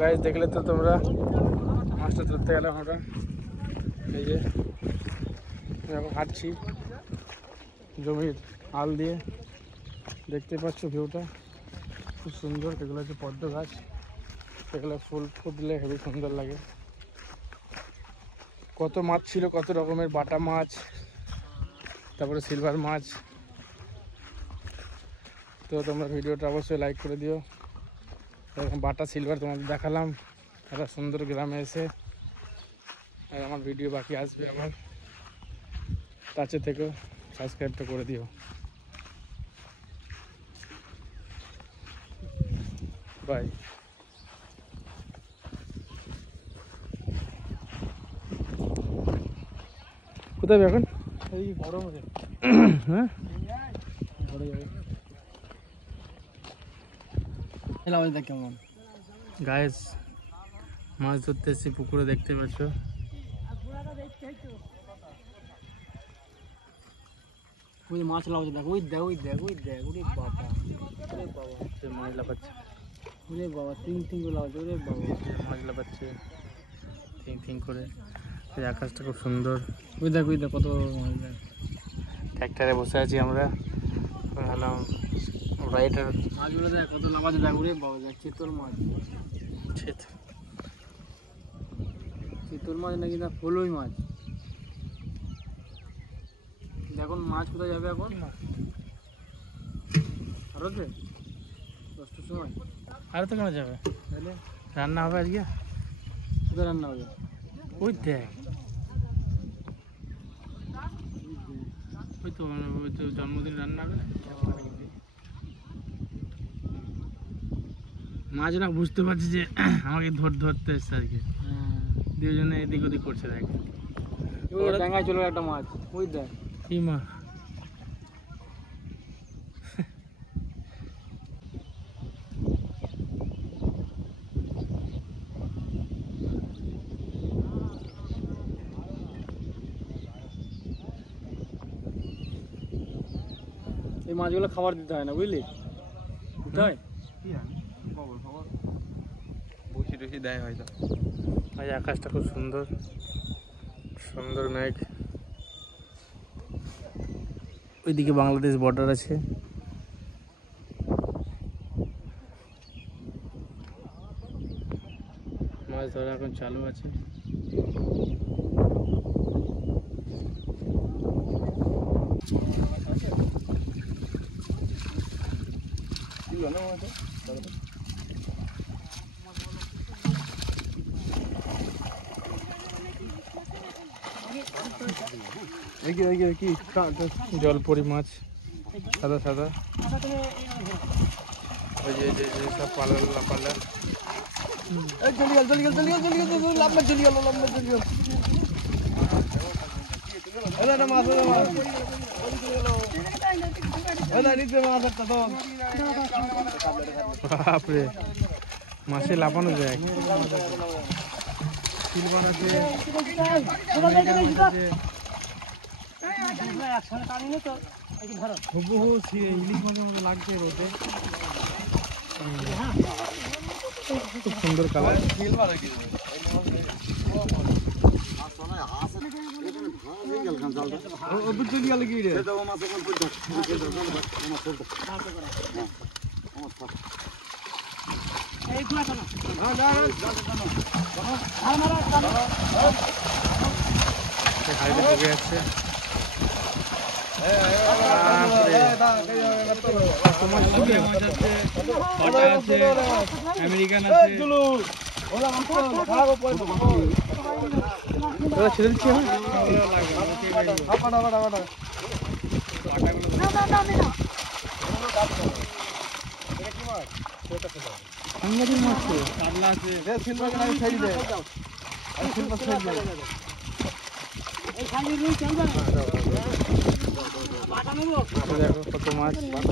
Guys দেখলে তো তোমরা মাছটা ধরতে গেলাম আমরা। এই যে এখন হাঁটছি জমির আল দিয়ে, দেখতে পাচ্ছ ভিউটা খুব সুন্দর। এগুলো হচ্ছে পদ্ম গাছ, এগুলো ফুল ফুটলে হেবি সুন্দর লাগে। কত মাছ ছিল, কত রকমের বাটা মাছ, তারপরে সিলভার মাছ। তো তোমরা ভিডিওটা অবশ্যই লাইক করে দিও। এরকম বাটা সিলভার তোমাদের দেখালাম একটা সুন্দর গ্রামে এসে। আর আমার ভিডিও বাকি আসবে আবার, কাছে থেকেও সাবস্ক্রাইবটা করে দিও। বাই। কোথায় এখন? এই গরম রে। হ্যাঁ কেমন গাইস মাছ ধরতে এসেছি পুকুরে, দেখতে পাচ্ছ। ওই মাছ লাগাচ্ছে, দেখ ওই দেখ ওই দেখ ওই দেখ। ওরে বাবা, ওরে বাবা, সে মাছ লাফাচ্ছে। ওরে বাবা, তিন করে লাগাচ্ছে। ওরে বাবা, মাছ লাফাচ্ছে থিং থিং করে। এই আকাশটা খুব সুন্দর। ওই দেখ কত মাছ দেখ। ট্র্যাক্টরে বসে আছি আমরা, হলাম রাইডার। মাছগুলো দেখ কত লাফাচ্ছে, দেখ। ওরে বাবা, দেখ চিতল মাছ। চিতল মাছ নাকি না ফলই মাছ। এখন মাছ কোথায় যাবে এখন? ভারতে 10টার সময়। আর তো কেন যাবে, তাহলে রান্না হবে আজকে। কোথায় রান্না হবে? ওই দেখ, ওই তো জন্মদিন রান্না হবে না। মাছরা বুঝতে পারছি যে আমাকে ধরতে এসছে আর কি, দুজনে এদিক ওদিক করছে। দেখ ডাঙায় চলে একটা মাছ, ওই দেখ। কি মা, এই মাছগুলো খাবার দিতে হয় না, বুঝলি? দিতে হয় বসি টসি দেয় হয়তো। আজ আকাশটা খুব সুন্দর, সুন্দর মেঘ। ওইদিকে বাংলাদেশ বর্ডার আছে। মাছ ধরা এখন চালু আছে। জলপরি মাছ, সাদা সাদা। ওই যে সব পালা পালা। বাপরে, মাছে লাফানো যায়। সিলভার আছে, হুবহু ইলিশ মাছের মতো লাগছে রোদে। খুব সুন্দর কালার। ঢুকে যাচ্ছে। আমেরিকান আছে, ছেড়ে দিচ্ছি। সাংঘাতিক মাছ তো, কাতলা আছে। দেখো কত মাছ। মাছ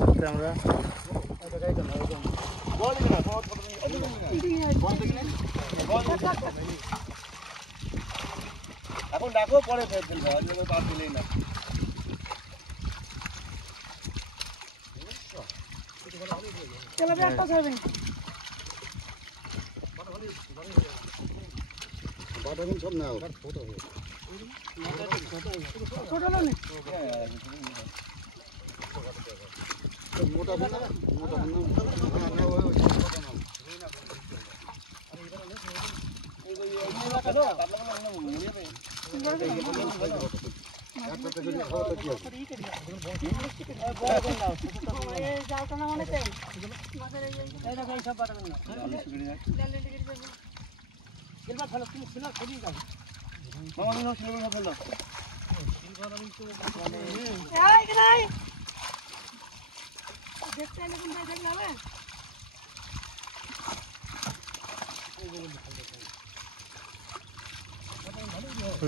ধরতে আমরা এখন ডাকো পরে ফের ফেলবে আর জন্য বাদ দিলেই না তেলাপি একটা ছাড়বেন বাদাম সব নাও ছোট হলো না মোটা মোটা মোটা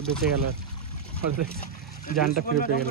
বেঁচে গেল জানটা ফিরে পেয়ে গেল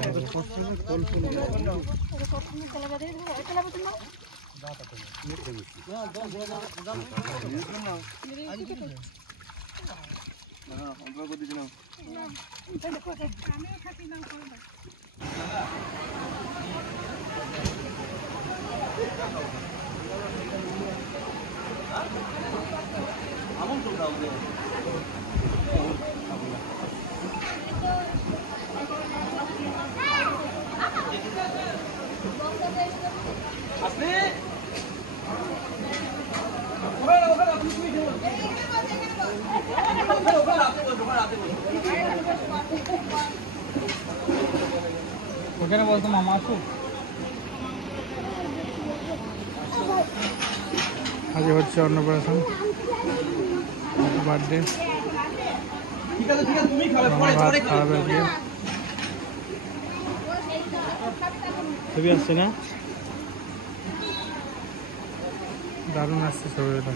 ওখানে বলতো মামা আসুক আজ হচ্ছে অন্নপ্রাশন বার্থডে খাওয়াবে আজকে ছবি আসছে না দারুণ আসছে ছবিটা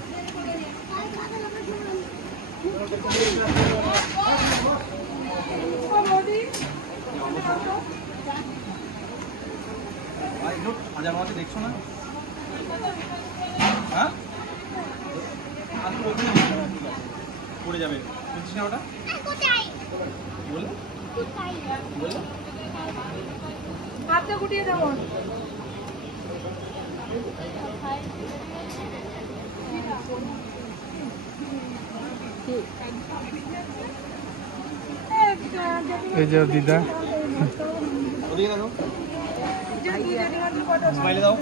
দেখছো না হ্যাঁ পড়ে যাবে বুঝছিস না ওটা বলে বলে হাতটা গুটিয়ে দেবো এই যে দিদা স্মাইলে দাও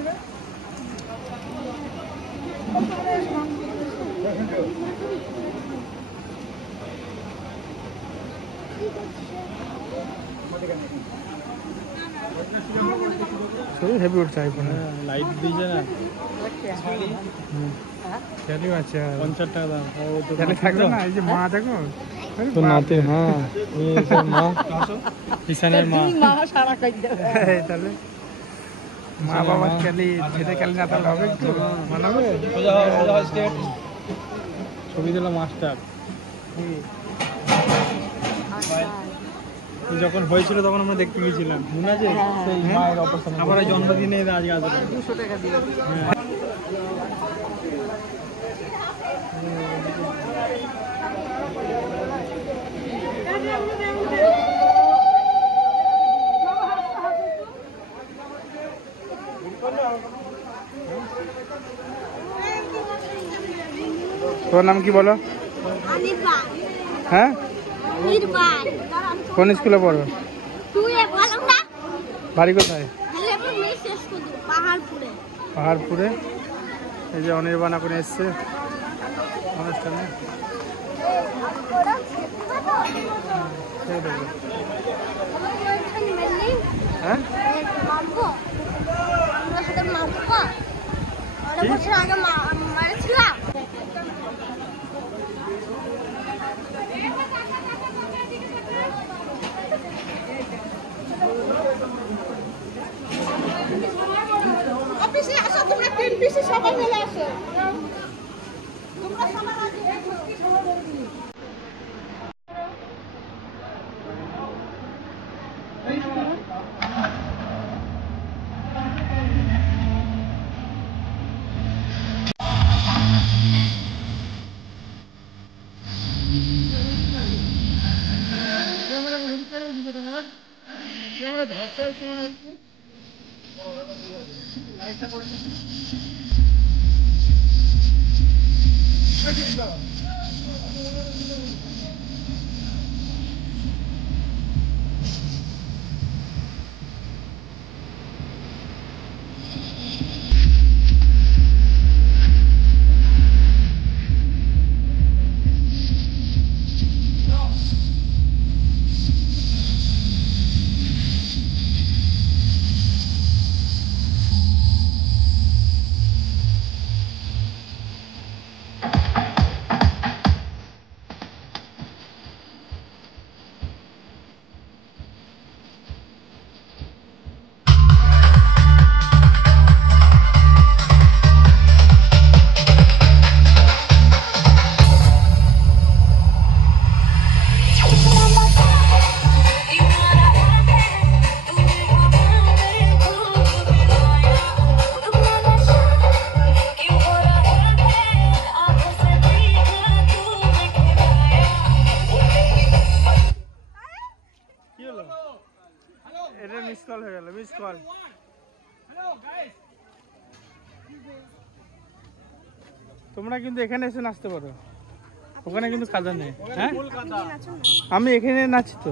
ছবি হেভি উঠছে আইফোনে লাইট দিয়েছে না খেলেও আছে 50 টাকা দাম খেলে থাকবে না এই যে মা দেখো তো নাতে হ্যাঁ মা ঈশানের মা তাহলে মা বাবা খেলি ছেলে খেলে না তাহলে হবে একটু মানাবে ছবি দিল মাস্টার যখন হয়েছিল তখন আমরা দেখতে গেছিলাম মনে আছে সেই মায়ের অপারেশন আমার জন্মদিনে আজকে আসবে 200 টাকা দিয়ে তোর নাম কি বলো হ্যাঁ কোন স্কুলে পড়ো বাড়ি কোথায় পাহাড়পুরে এই যে অনির্বাণ এখন এসছে অনুষ্ঠানে হ্যাঁ অফিসে আসো তোমরা 3 পিসে সবাই মিলে আসো তোমরা সবার আগে কি হলো? এটা মিস কল হয়ে গেল, মিস কল। তোমরা কিন্তু এখানে এসে নাচতে পারো, ওখানে কিন্তু খাজা নেই। হ্যাঁ, আমি এখানে নাচি তো।